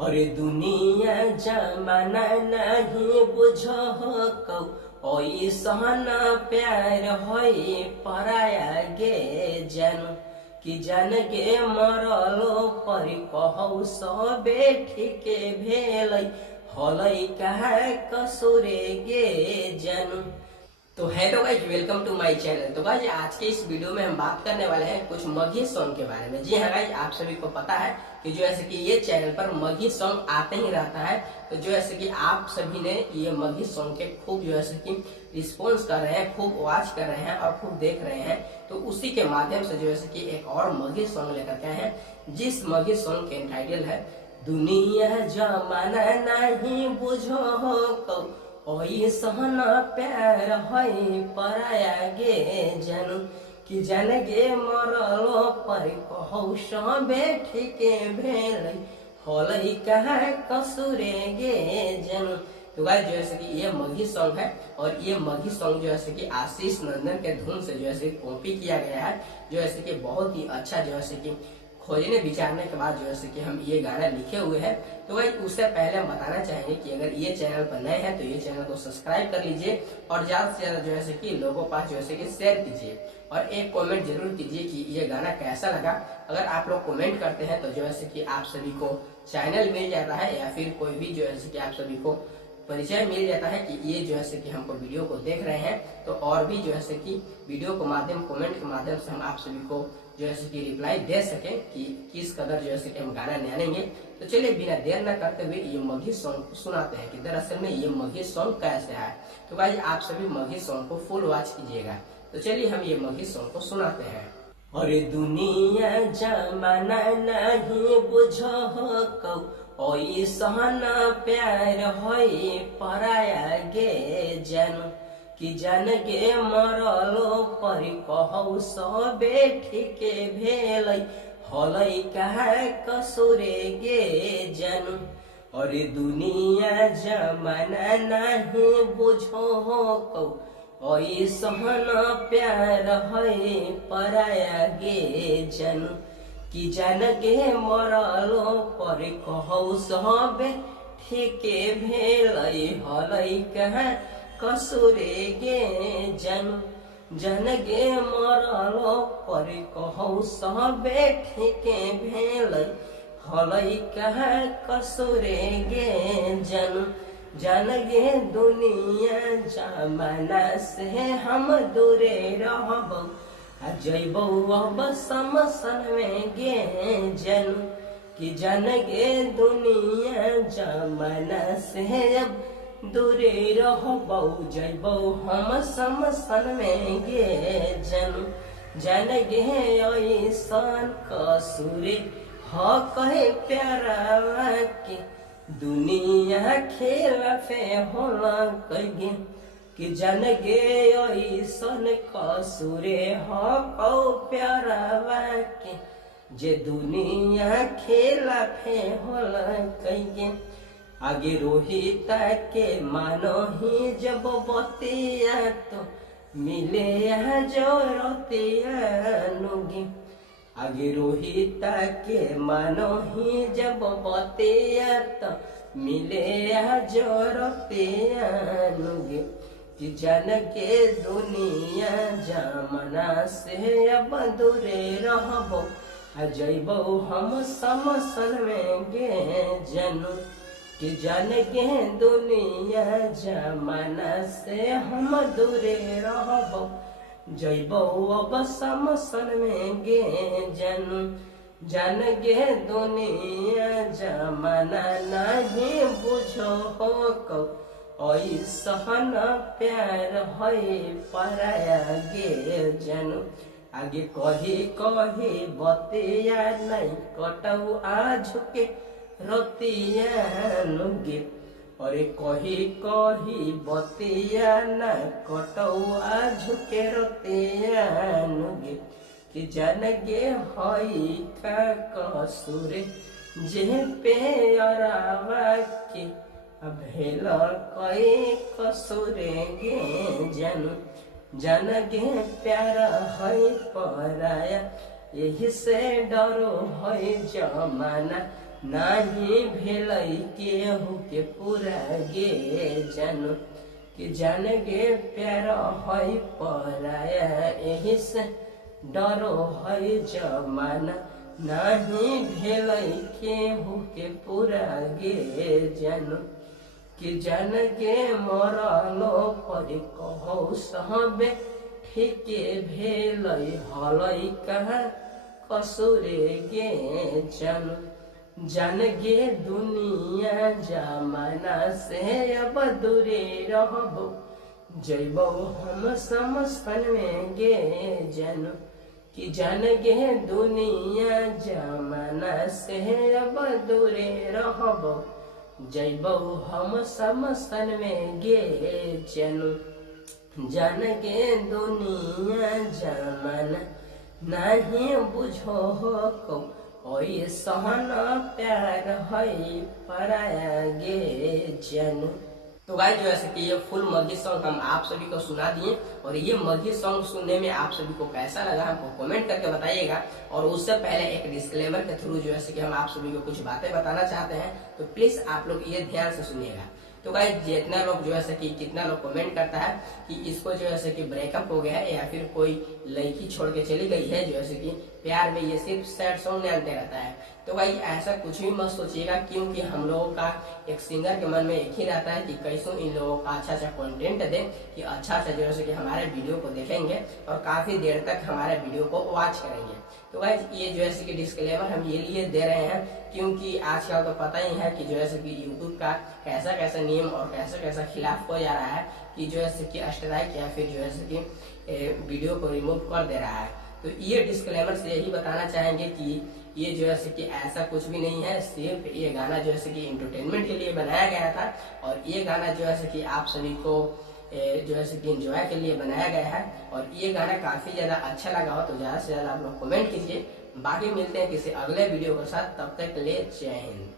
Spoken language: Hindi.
अरे दुनिया जमाना नहीं बुझ ऐसन प्यार होई पराया गे जन कि जन गे मरलो पर कहू सबे ठीके भेल हलई कहा कसुरे गे जन। तो hello guys, welcome to my channel. तो गाइस आज के इस वीडियो में हम बात करने वाले हैं कुछ मगही सॉन्ग के बारे में। जी हाँ गाइस, आप सभी को पता है कि जो ऐसे कि ये चैनल पर मगही सॉन्ग आते ही रहता है। तो जो ऐसे कि आप सभी ने ये मगही सॉन्ग के खूब जो ऐसे कि रिस्पॉन्स कर रहे हैं, खूब वॉच कर रहे हैं और खूब देख रहे हैं। तो उसी के माध्यम से जो ऐसे कि एक और मगही सॉन्ग लेकर के आए हैं, जिस मगही सॉन्ग के टाइटल है दुनिया जमाना नहीं बुझो ऐसन प्यार है पराया गे जन कि जन गे मरलो पर कहू सबे ठीके भेल हलई कहा कसुरे गे जन। तो गाइस जो है कि ये मगही सॉन्ग है और ये मगही सॉन्ग जो है कि आशीष नंदन के धुन से जो है कॉपी किया गया है। जो है कि बहुत ही अच्छा जो है कि खोजने विचारने के बाद जो है कि हम ये गाना लिखे हुए हैं। तो भाई उससे पहले हम बताना चाहेंगे कि अगर ये चैनल पर नए हैं तो ये चैनल को सब्सक्राइब कर लीजिए और ज्यादा से ज्यादा जो है कि लोगों के पास जो है कि शेयर कीजिए और एक कमेंट जरूर कीजिए कि ये गाना कैसा लगा। अगर आप लोग कमेंट करते हैं तो जो है कि आप सभी को चैनल मिल जाता है या फिर कोई भी जो है कि आप सभी को परिचय मिल जाता है कि ये जो है कि हमको वीडियो को देख रहे हैं। तो और भी जो है कि वीडियो के माध्यम कमेंट के माध्यम से हम आप सभी को जो है कि रिप्लाई दे सके कि किस कदर जो है कि हम गाना निकालेंगे। तो चलिए बिना देर न करते हुए ये मगही सॉन्ग सुनाते हैं कि दरअसल में ये मगही सॉन्ग कैसे है। तो भाई आप सभी मगही सॉन्ग को फुल वॉच कीजिएगा। तो चलिए हम ये मगही सॉन्ग को सुनाते हैं। अरे दुनिया जमाना नहीं बुझ ऐसन प्यार है पराया गे जन कि जन गे मरलो पर कहू सबे ठीके भेल हलई कहा कसुरे गे जन। अरे दुनिया जमाना नहीं बुझो ऐसन प्यार है पराया गे जन कि जन गे मरलो पर कहू सबे ठीके भेल हलई कहा कसुरे गे जन। जन गे मरलो पर कहू सबे ठीके भेल हलई कहा कसुरे गे जन। जन गे दुनिया जमाना से हम दूरे रहबो जैबो अब समसन में गे जन कि जन गे दुनिया जमाना से अब दूरे रहबो जैबो हम समसन में गे जन। जन गे ऐसन कसुरे ह कहे प्यारा के दुनिया खेल फे होला कहे कि जन गे ऐसन कसुरे ह कौ प्यारा के जे दुनिया खेला फे होला कहे। आगे रोहित के मानो ही जब बतिया तो मिले जो रोतिया नुगी। आगे रोहित के मानो ही जब बतिया तो मिले जो रोतिया नुगी कि जन के दुनिया जमाना से अब दूरे रहबो जैबो हम समसन में गे जन कि जन के दुनिया जमाना से हम दूरे रहबो जैबो अब समसन में गे जन। जन गे दुनिया जमाना नहीं बुझो ऐसन प्यार है पराया गे जन। आगे कही कही बतिया नहीं कटऊ आज के रतिया नुगे। अरे कही कही बतिया न कटऊ आज के रतिया नुगे कि जन गे हई का कसुरे जे पे अरावा के भेल कई कसुरे गे जन। जन गे प्यार है पराया यही से डरो है जमाना नाही भेलै केहू के पूरा गे जन कि जान गे प्यार है पराया एही से डरो है जमाना नाही भेलै केहू के पूरा गे जन कि जान गे मरलो पर कहो सहबे ठीके भेलै हलै कहाँ कसुरे गे जान गे दुनिया जमाना से अब दूरे रहबो जैबो हम समसन में गे जन कि जान गे दुनिया जमाना से अब दूरे रहबो जैबो हम समसन में गे जन जान गे दुनिया जमाना नहीं बुझो को ओए सहन प्यार है पराया गे जन। तो गाइस जो है कि ये फुल मगही सॉन्ग हम आप सभी को सुना दिए और ये मगही सॉन्ग सुनने में आप सभी को कैसा लगा हमको कमेंट करके बताइएगा। और उससे पहले एक डिस्क्लेमर के थ्रू जो है कि हम आप सभी को कुछ बातें बताना चाहते हैं, तो प्लीज आप लोग ये ध्यान से सुनिएगा। तो गाइस जितना लोग जो है कि कितना लोग कमेंट करता है कि इसको जो है कि ब्रेकअप हो गया है या फिर कोई लड़की छोड़ के चली गई है, जो है कि प्यार में ये सिर्फ सैड सॉन्ग जानते रहता है। तो भाई ऐसा कुछ भी मत सोचिएगा, क्योंकि हम लोगों का एक सिंगर के मन में एक ही रहता है कि कैसे इन लोगों का अच्छा अच्छा कंटेंट दे, कि अच्छा जो है कि हमारे वीडियो को देखेंगे और काफी देर तक हमारे वीडियो को वॉच करेंगे। तो भाई ये जो है कि डिस्क्लेमर हम ये लिए दे रहे हैं, क्योंकि आजकल तो पता ही है कि जो है कि यूट्यूब का कैसा कैसा नियम और कैसा कैसा खिलाफ हो जा रहा है कि जो है कि स्ट्राइक या फिर जो है कि वीडियो को रिमूव कर दे रहा है। तो ये डिस्क्लेमर से यही बताना चाहेंगे कि ये जो है कि ऐसा कुछ भी नहीं है, सिर्फ ये गाना जो है कि एंटरटेनमेंट के लिए बनाया गया था और ये गाना जो है कि आप सभी को जो है कि एंजॉय के लिए बनाया गया है। और ये गाना काफी ज्यादा अच्छा लगा हो तो ज्यादा से ज्यादा आप लोग कमेंट कीजिए। बाकी मिलते हैं किसी अगले वीडियो के साथ, तब तक के लिए जय हिंद।